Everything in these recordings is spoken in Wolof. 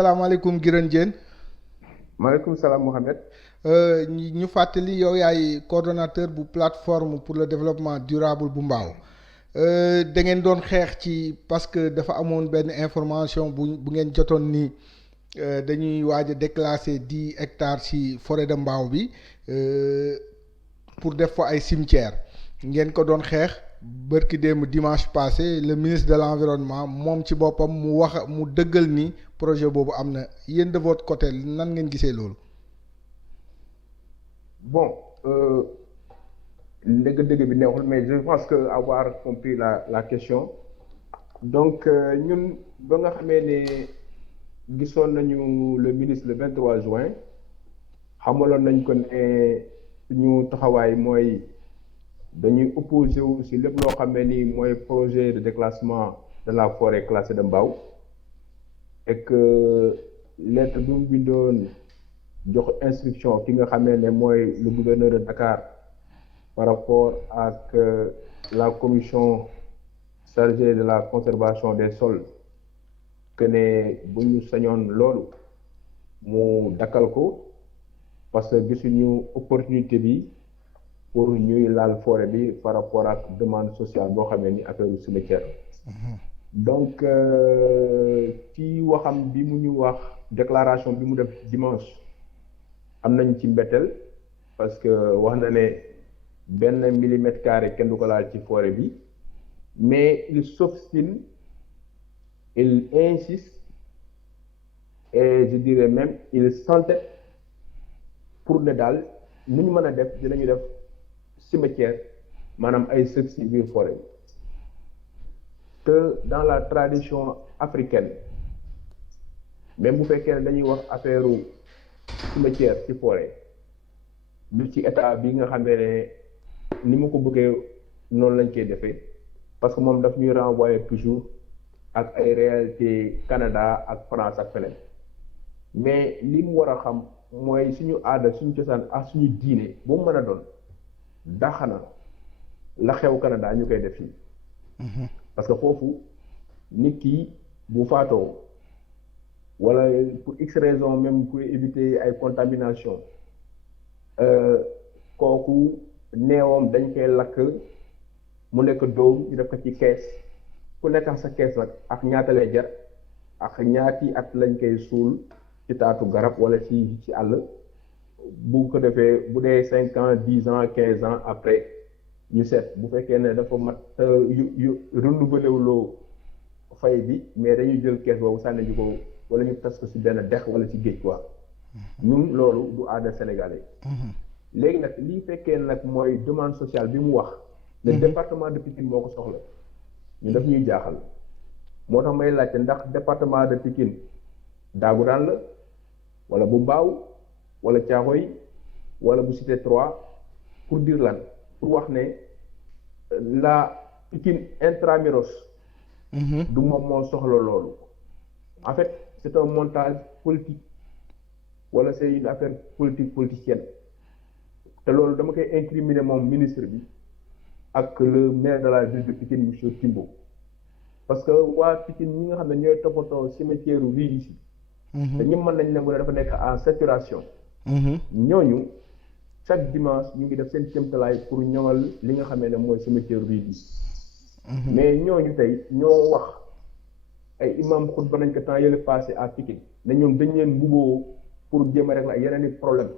salaamaaleykum Guirane Diène. maaleykum salaam Mohamed. ñu fàttali yow yaay coordonnateur bu plateforme pour le développement durable bu Mbao. Da ngeen doon xeex ci parce que dafa amoon benn information bu ngeen jotoon ni dañuy waaj a déclasser 10 hectares ci forêt de Mbao bi pour def fa ay cimetière ngeen ko doon xeex bërki démb dimanche passé le ministre de l'environnement moom ci boppam mu dëggal ni projet boobu am na yéen de votre côté nan ngeen gisee loolu. Bon, dëgg-dëgg bi neexul mais je pense que avoir compris la question donc ñun ba nga xamee ne gisoon nañu le ministre le 23 juin xamaloon nañ ko ne suñu taxawaay mooy dañuy opposé wu si lépp loo xam ne ni mooy projet de déclassement de la forêt classée de Mbao et que lettre bi mu bindoon jox instruction ki nga xamee ne mooy le gouverneur de Dakar par rapport ak la commission chargée de la conservation des sols que ne bu ñu sañoon loolu mu dakkal ko parce que gisuñu opportunité bi pour ñuy laal forêt bi par rapport ak demande sociale boo xamee ni affaire cimetière. Donc ci waxam bi mu ñu wax déclaration bi mu def dimanche am nañ ci mbetteel parce que wax na ne benn millimètre carré kenn du ko laal ci forêt bi mais il s'obstine, il insiste et je dirais même il s'entête pour ne daal nu ñu mën a def dinañu def cimetière maanaam ay sëg ci biir forêt bi que dans la tradition africaine même bu fekkee ne dañuy wax affaire cimetière ci forêt lu ci état bi nga xamee ne ni mu ko bëggee noonu lañ koy defee parce que moom daf ñuy renvoyer toujours ak ay réalité Canada ak France ak feneen mais li mu war a xam mooy suñu aada suñu cosaan ak suñu diine bu mu mën a doon dax na la xew Canada ñu koy def fii parce que foofu nit ki bu faatoo wala pour x raison même pour éviter ay contamination kooku neewam dañ koy lakk mu nekk dóom ñu def ko ci kees ku nekk sa kees nag ak ñaata lay jar ak ñaati at lañ koy suul ci taatu garab wala ci àll bu ko defee bu dee 5 ans 10 ans 15 ans après ñu seet bu fekkee ne dafa mat yu renouvelé wuloo fay bi mais dañuy jël kees boobu sànni ji ko wala ñu tas ko ci benn dex wala ci géej quoi ñun loolu du aada sénégalais léegi nag lii fekkee nag mooy demande sociale bi mu wax le département de Pikine moo ko soxla ñu daf ñuy jaaxal moo tax may laajte ndax département de Pikine Dagoudane la wala bu Mbao wala Thiaroye wala bu Cité 3 pour dire lan pour wax ne la Pikine intramuros du moom moo soxla loolu en fait c'est un montage politique wala c'est une affaire politicienne te loolu dama koy incriminer moom ministre bi ak le maire de la ville de Pikine monsieur Timbo parce que waa Pikine ñi nga xam ne ñooy toppatoo cimetière u riz ici te ñëpp mën nañ ne mu ne dafa nekk en saturation ñooñu chaque dimanche ñu ngi def seen kéemtalaay pour ñëwal li nga xamee ne mooy cimetière riz yi mais ñooñu tey ñoo wax ay imam xutba nañ ko temps yële passé à Pikine ne ñoom dañ leen mbubboo pour jéem a régler ay yeneen i problème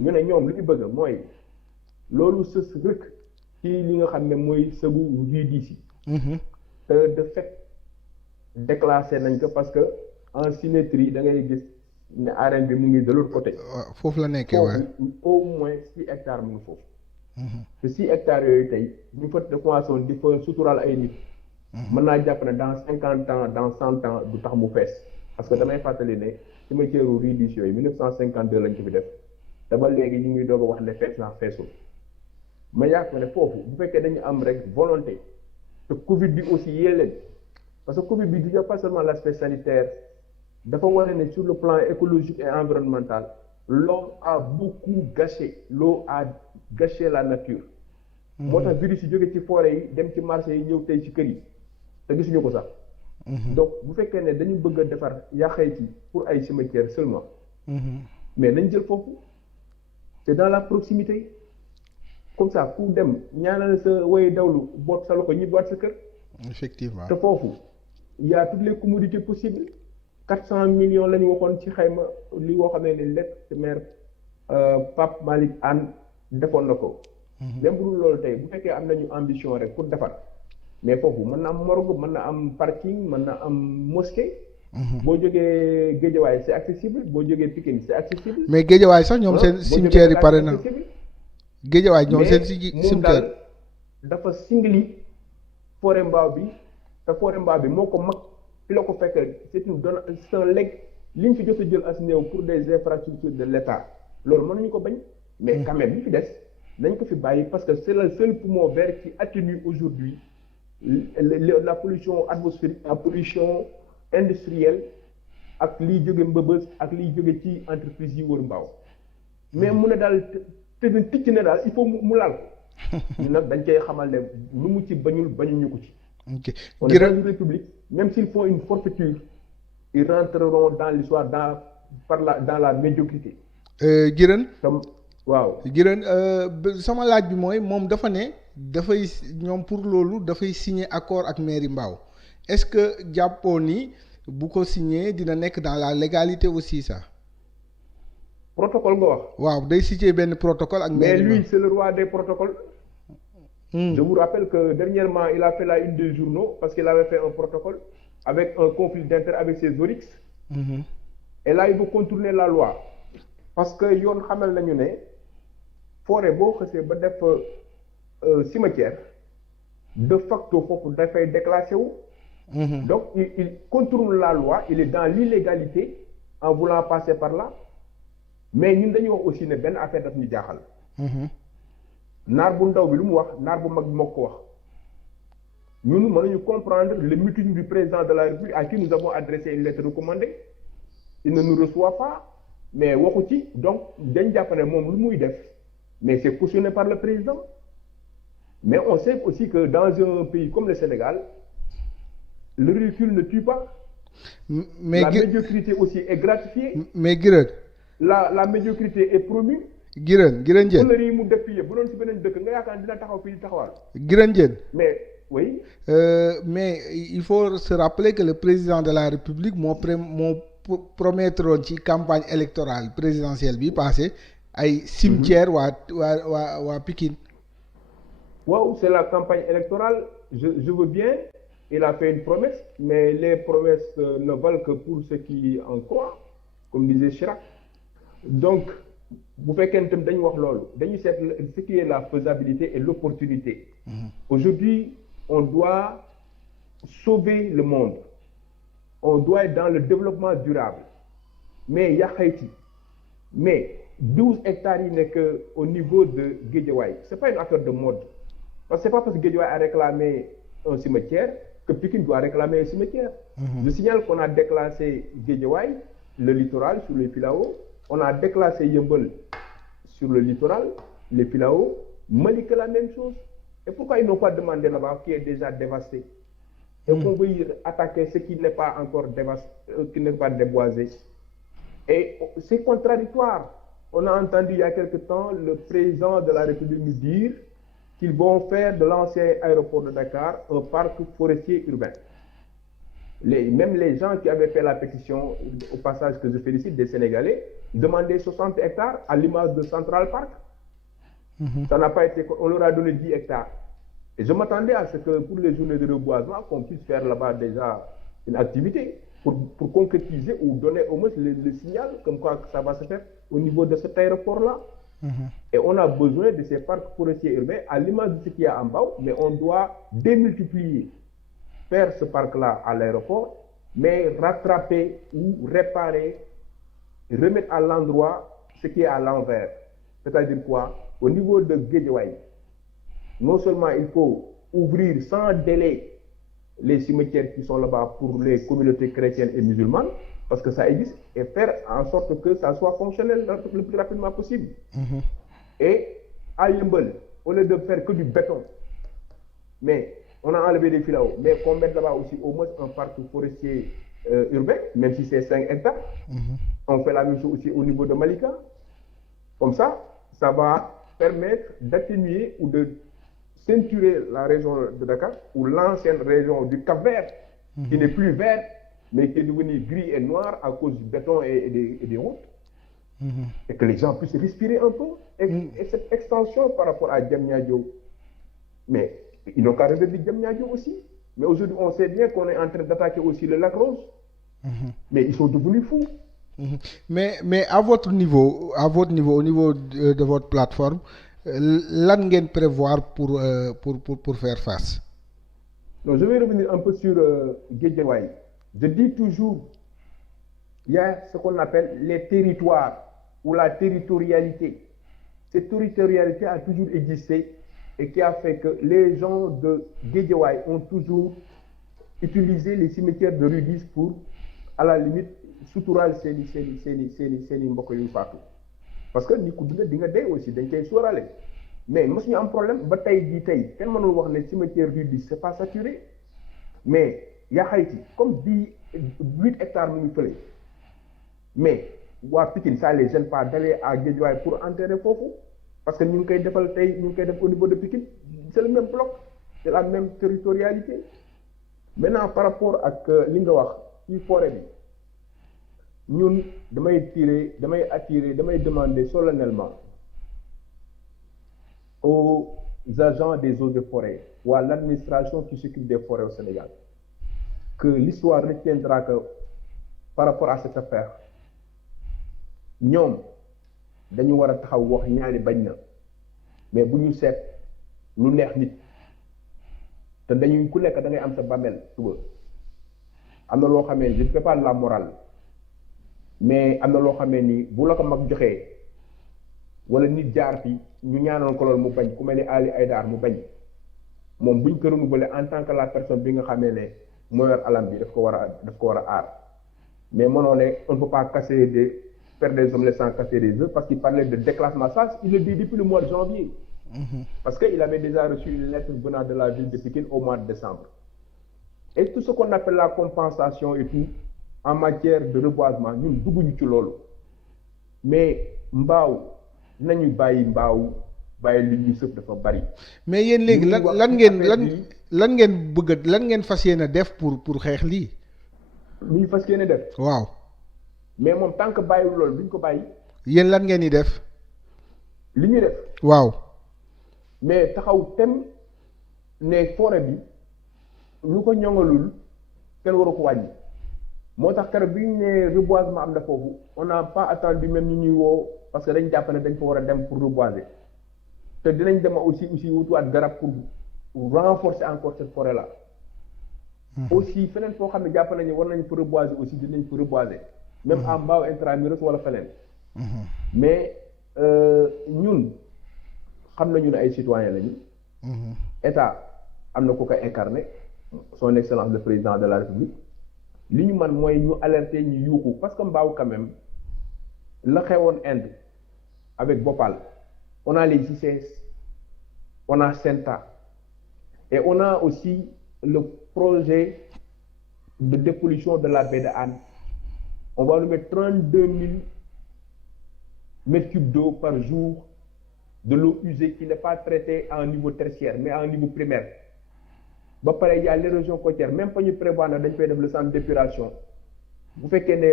ñu ne ñoom li ñu bëgg mooy loolu sës rëkk ci li nga xam ne mooy sëgu riz yi te de fait déclassé nañ ko parce que en symétrie da ngay gis ne arène bi mu ngi de l'autre côté. foofu la nekkee waaye au moins 6 hectares mu ngi foofu. te 6 hectares yooyu tey ñu fa commencé woon di fa suturaal ay nit. mën naa jàpp ne dans 50 ans dans 100 ans du tax mu fees parce que damay fàttali ne cimetière u riz yooyu 1952 lañ ko fi def te ba léegi ñu ngi doog a wax ne fees naa feesul ma yaakaar ne foofu bu fekkee dañu am rek volonté te Covid bi aussi yee leen parce que Covid bi du pas seulement l'aspect sanitaire. dafa wane ne sur le plan écologique et environnemental l'homme a beaucoup gâché l'eau a gâché la nature moo tax virus yi jóge ci forêt yi dem ci marché yi ñëw tey ci kër yi te gisuñu ko sax donc bu fekkee ne dañu bëgg a defar Yaxayti pour ay cimetière seulement. mais nañ jël foofu c'est dans la proximité comme ça ku dem ñaanal sa woy dawlu boot sa loxo ñibbaat sa kër. effectivement te foofu il y a toutes les commodités possibles 400 millions la ñu waxoon ci xayma li woo xam ne l'ex-maire Pape Malick Anne defoon na ko. même bu dul loolu tey bu fekkee am nañu ambition rek pour defar mais foofu mën na am morgue mën na am parking mën na am mosquée. boo jógee Guédiawaye c'est accessible boo jógee Pikine c'est accessible. mais Guédiawaye sax ñoom seen cimetière yi pare na. Guédiawaye ñoom seen cimetière dafa singli forêt mbaaw bi te forêt mbaaw bi moo ko mag fi la ko fekk c'est un legs li ñu fi jot a jël as néew pour des infrastructures de l'État loolu mën nañu ko bañ. mais quand même li fi des nañ ko fi bàyyi parce que c'est le seul poumon vert qui atténue aujourd'hui la pollution atmosphérique la pollution industrielle ak liy jóge Mbëbës ak liy jóge ci entreprise yi wër mbaaw mais mu ne daal te ticc ne daal il faut mu laal ko ñu nag dañ koy xamal ne lu mu ci bañuñu ko ci. ok on est dans une république même s'ils font une forfaiture ils rentreront dans l'histoire dans la médiocrité. Guirane waaw Guirane sama laaj bi mooy moom dafa ne dafay ñoom pour loolu dafay signer accord ak mairie Mbao est-ce que jàppoo ni bu ko signer dina nekk dans la légalité aussi ça. protocole nga wax. waaw day signer benn protocole ak mairie mais lui c'est le roi des protocoles. Je vous rappelle que dernièrement il a fait la une des journaux parce qu'il avait fait un protocole avec un conflit d'intérêts avec ses oryx. Et là il veut contourner la loi parce que yoon xamal nañu ne forêt boo xësee ba def cimetière de facto foofu dafay déclassé wu. Donc il contourne la loi il est dans l'illégalité en voulant passer par là mais ñun dañuy wax aussi ne benn affaire daf ñu jaaxal. naar bu ndaw bi lu mu wax naar bu mag bi moo ko wax ñun mën nañu comprendre le meeting du président de la République à qui nous avons adressé une lettre recommandée il ne nous reçoit pas mais waxu ci donc dañ jàpp ne moom lu muy def mais c'est cautionné par le président mais on sait aussi que dans un pays comme le Sénégal le ridicule ne tue pas. mais la médiocrité aussi est gratifiée. mais Guirane la médiocrité est promue. Guirane Diène yi mu def fii bu doon ci beneen dëkk nga yaakaar dina taxaw fii taxawal. Guirane Diène mais oui. Mais il faut se rappeler que le président de la République moo promettroon ci campagne électorale présidentielle bi passé ay cimetière waa Pikine. waaw c'est la campagne électorale je veux bien il a fait une promesse mais les promesses ne valent que pour ceux qui en croient comme disait Chirac donc. bu fekkee tam dañu wax loolu dañu seet ce qui est la faisabilité et l'opportunité. Aujourd'hui on doit sauver le monde on doit être dans le développement durable mais Yaxayti mais 12 hectares yi nekk au niveau de Guédiawaye c'est pas une affaire de mode parce que c'est pas parce que Guédiawaye a réclamé un cimetière que Pikine doit réclamer un cimetière. Je signale qu'on a déclassé Guédiawaye le littoral sur les Filao. On a déclassé Yeumbeul sur le littoral, les Filao, Malika la même chose. Et pourquoi ils n'ont pas demandé là-bas qui est déjà dévasté? Et qu'on veut y attaquer ce qui n'est pas encore dévasté, qui n'est pas déboisé. Et c'est contradictoire. On a entendu il y a quelque temps le président de la République nous dire qu'ils vont faire de l'ancien aéroport de Dakar un parc forestier urbain. Même les gens qui avaient fait la pétition, au passage que je félicite, des Sénégalais, demandaient 60 hectares à l'image de Central Park. Ça n'a pas été, on leur a donné 10 hectares. Et je m'attendais à ce que pour les journées de reboisement, qu'on puisse faire là-bas déjà une activité pour concrétiser ou donner au moins le signal comme quoi ça va se faire au niveau de cet aéroport-là. Et on a besoin de ces parcs forestiers urbains à l'image de ce qu'il y a en bas, mais on doit démultiplier. Faire ce parc-là à l'aéroport, mais rattraper ou réparer, remettre à l'endroit ce qui est à l'envers. C'est-à-dire quoi? Au niveau de Guédiawaye, non seulement il faut ouvrir sans délai les cimetières qui sont là-bas pour les communautés chrétiennes et musulmanes, parce que ça existe, et faire en sorte que ça soit fonctionnel le plus rapidement possible. Et à Yeumbeul, au lieu de faire que du béton, mais on a enlevé des filaos, mais qu'on mette là-bas aussi au moins un parc forestier urbain, même si c'est 5 hectares. On fait la même chose aussi au niveau de Malika. Comme ça va permettre d'atténuer ou de ceinturer la région de Dakar ou l'ancienne région du Cap-Vert, qui n'est plus vert, mais qui est devenu gris et noir à cause du béton et des routes. Et que les gens puissent respirer un peu. Et cette extension par rapport à Diamniadio, mais ils n'ont qu'à rêver de Diamniadio aussi. Mais aujourd'hui, on sait bien qu'on est en train d'attaquer aussi le lac Rose. Mais ils sont devenus fous. Mais à votre niveau, au niveau de votre plateforme, lan ngeen prévoir pour faire face? Non, je vais revenir un peu sur Guédiawaye. Je dis toujours, il y a ce qu'on appelle les territoires ou la territorialité. Cette territorialité a toujours existé et qui a fait que les gens de Guédiawaye ont toujours utilisé les cimetières de Rudis pour, à la limite, suturaal seeni mbokk yu faatu. Parce que ni ku dund di nga dee aussi dañ koy sóoraale. Mais mos ñu am problème ba tey jii tey kenn mënul wax ne cimetière Rudis c'est pas saturé. Mais yaa xayti comme 8 hectares mu ngi fële. Mais waa Pikine ça les gêne pas d'aller à Guédiawaye pour enterrer foofu. Parce que ñu ngi koy defal tey ñu ngi koy def au niveau de Pikine. C'est le même bloc, c'est la même territorialité. Maintenant par rapport ak li nga wax ci forêt bi. ñun damay demander solennellement aux agents des eaux et forêts ou à l'administration qui s'occupe des forêts au Sénégal que l'histoire retiendra que par rapport à cette affaire ñoom dañu war a taxaw wax ñaari bañ na mais bu ñu seet lu neex nit te dañuy ku nekk da ngay am sa bàmmeel suba am na loo xamee je ne fais pas la morale mais am na loo xamee ni bu la ko mag joxee wala nit jaar fi ñu ñaanoon ko loolu mu bañ ku mel ni Ali Aïdar mu bañ moom buñ ko renouveler en tant que la personne bi nga xamee ne moo yor alam bi daf ko war a aar mais mënoo ne on ne peut pas faire des omelettes sans casser des œufs parce qu'il parlait de déclassement. Ça, il le dit depuis le mois de janvier. Parce qu'il avait déjà reçu une lettre venant de la ville de Pékin au mois de décembre. Et tout ce qu'on appelle la compensation et tout, en matière de reboisement, nous dugguñu ci loolu. Mais mbaaw nañu bàyyi li ñu sëf dafa bari. Mais yéen léegi lan ngeen fas yéene def pour xeex lii. lu ñu fas yéene def. waaw. mais moom tant que bàyyiwul loolu duñ ko bàyyi. yéen lan ngeen di def. li ñuy def. waaw. mais taxaw tem ne forêt bi lu ko ñoŋalul kenn waru ko wàññi. moo tax keroog bi ñu ne reboisement am na foofu on n'a pas attendu même ñu ñuy woo parce que dañ jàpp ne dañ fa war a dem pour reboiser te dinañ dem aussi wutuwaat garab pour renforcer encore cette forêt là. aussi feneen foo xam ne jàpp nañu war nañ fa reboiser aussi dinañ fa reboiser. même en Mbao intramuros wala feneen. mais ñun xam nañu ne ay citoyens lañu. état am na ku ko incarné son excellence le président de la république. li ñu man mooy ñu alerter ñu yuuxu parce que Mbao quand même la xewoon Inde avec Bhopal on a les ICS on a Senta et on a aussi le projet de dépollution de la baie de Hann. On va nous mettre 32 000 mètres cubes d'eau par jour de l'eau usée qui n'est pas traitée à un niveau tertiaire mais à un niveau primaire. Ba pare il y a l'érosion côtière même pas ñu prévoir na dañ fay def le centre d'épuration bu fekkee ne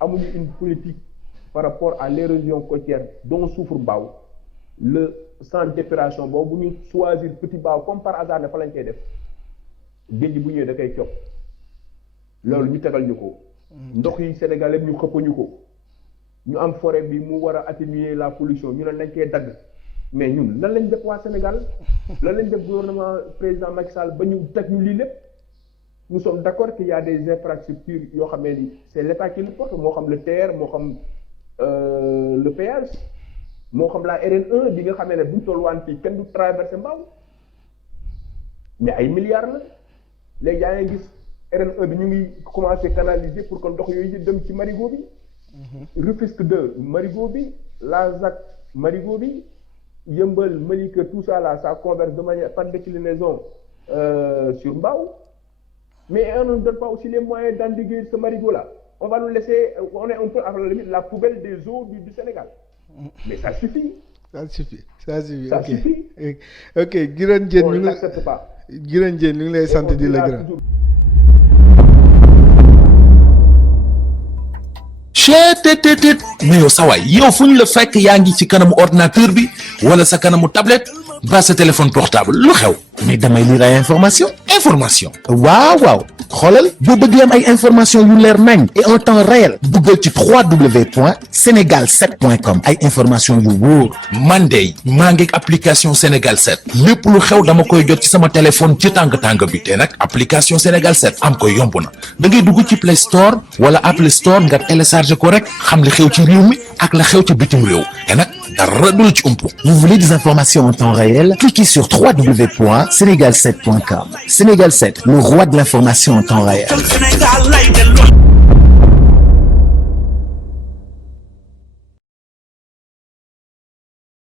amuñu une politique par rapport à l'érosion côtière dont souffre Mbao le centre d'épuration boobu bu ñu choisir Petit Mbao comme par hasard ne fa lañ koy def géej bu ñëwee da koy cop loolu ñu tegal ñu ko. ndox yi Sénégal yëpp ñu xëppañu ko ñu am forêt bi mu war a atténuer la pollution ñu ne nañ koy dagg mais ñun lan lañ def waa Sénégal lan lañ def gouvernement président Macky Sall ba ñu teg ñu lii lépp nous sommes d'accord qu'il y a des infrastructures yoo xam ne ni c'est l'État qui le porte moo xam le TER moo xam le péage moo xam la RN1 bi nga xamee ne buñ tolluwaan fii kenn du traversé Mbao mais ay milliards la léegi yaa ngi gis RN1 bi ñu ngi commencé canaliser pour que ndox yooyu dem ci marigot bi. Rufisque 2 marigot bi la ZAC marigot bi Yeumbeul Malika tout ça là ça converge de manière par déclinaison sur Mbao. Mais on ne donne pas aussi les moyens d'endiguer ce marigot-là. On va nous laisser, on est un peu à la limite la poubelle des eaux du Sénégal. Mais ça suffit. Ça suffit. Ça suffit. Ok Guirane Diène on n'accepte pas. Guirane Diène ñu ngi lay sant di la gërëm. cheetetetet mais yow sawaay yow fu ñu la fekk yaa ngi ci kanamu ordinateur bi wala sa kanamu tablette ba sa téléphone portable lu xew mais damay lire ay information waaw xoolal boo bëgg am ay information yu leer nañ et en temps réel duggal ci www.senegal7.com ay information yu wóor man de maa ngi application Sénégal 7 lépp lu xew dama koy jot ci sama téléphone ci tàng bi te nag application Sénégal 7 am ko yomb na da ngay dugg ci Play Store wala Apple Store nga télécharger ko rek xam li xew ci réew mi ak la xew ci bitim réew te nag dara du la ci umpu. Vous voulez des informations en temps réel? Cliquez sur www.senegal7.com. Sénégal 7, le roi de l'information en temps réel.